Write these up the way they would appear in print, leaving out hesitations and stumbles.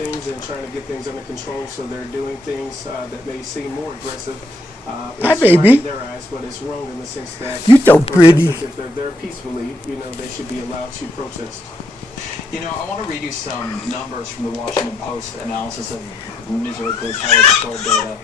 things and trying to get things under control, so they're doing things that may seem more aggressive. Hi, It's baby. right in their eyes, but it's wrong in the sense that You so pretty. protesters, if they're there peacefully, they should be allowed to protest. I want to read you some numbers from the Washington Post analysis of Missouri Police highway patrol data.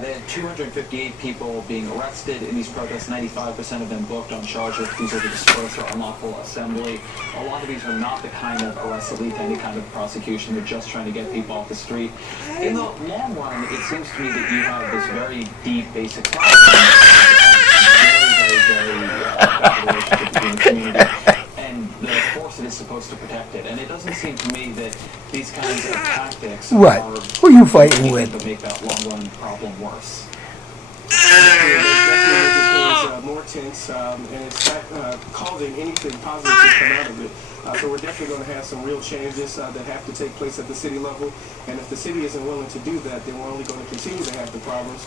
They had 258 people being arrested in these protests. 95% of them booked on charges. These are the dispersed or unlawful assembly. A lot of these are not the kind of arrests that lead to any kind of prosecution. They're just trying to get people off the street. In the long run, it seems to me that you have this very deep, basic problem. Very bad relationship between the community and the force that is supposed to protect it. And it doesn't seem to me that these kinds of tactics What? are Who are you fighting with? to make that long-run problem worse. They definitely make things more tense, and it's not causing anything positive to come out of it. So we're definitely going to have some real changes that have to take place at the city level. And if the city isn't willing to do that, then we're only going to continue to have the problems.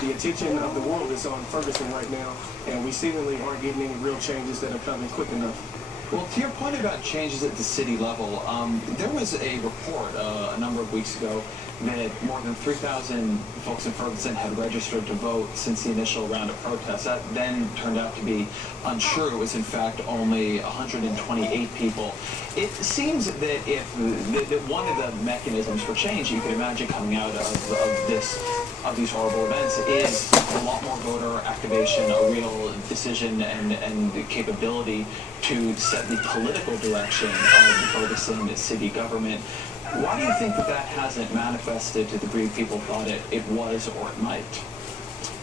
The attention of the world is on Ferguson right now, and we seemingly aren't getting any real changes that are coming quick enough. Well, to your point about changes at the city level, there was a report a number of weeks ago that more than 3,000 folks in Ferguson had registered to vote since the initial round of protests. That then turned out to be untrue. It was, in fact, only 128 people. It seems that that one of the mechanisms for change you can imagine coming out of these horrible events is a lot more voter activation, a real decision and capability to set the political direction of the Ferguson city government. Why do you think that hasn't manifested to the degree people thought it was or it might?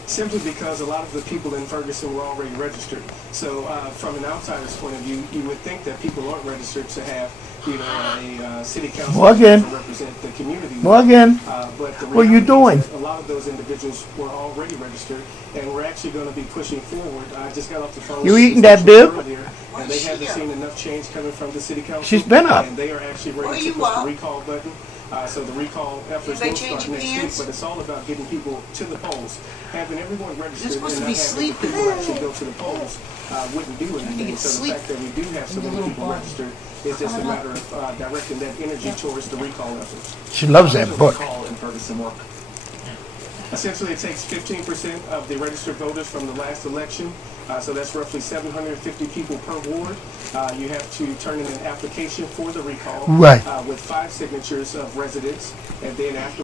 Simply because a lot of the people in Ferguson were already registered. So from an outsider's point of view, you would think that people aren't registered to have, a city council Morgan. to represent the community. Morgan. But the What are you reality doing? is that a lot of those individuals were already registered, and we're actually going to be pushing forward. I just got off the phone. You with eating the that bib? earlier, and they haven't seen enough change coming from the city council. She's been up. And they are actually ready to push the recall button. So the recall efforts will start next week, but it's all about getting people to the polls. Having everyone registered and not having the people actually go to the polls wouldn't do anything. So the fact that we do have so many people registered is just a matter of directing that energy towards the recall efforts. She loves that book. Recall in Ferguson work. Essentially, it takes 15% of the registered voters from the last election. So that's roughly 750 people per ward. You have to turn in an application for the recall Right. with 5 signatures of residents. And then after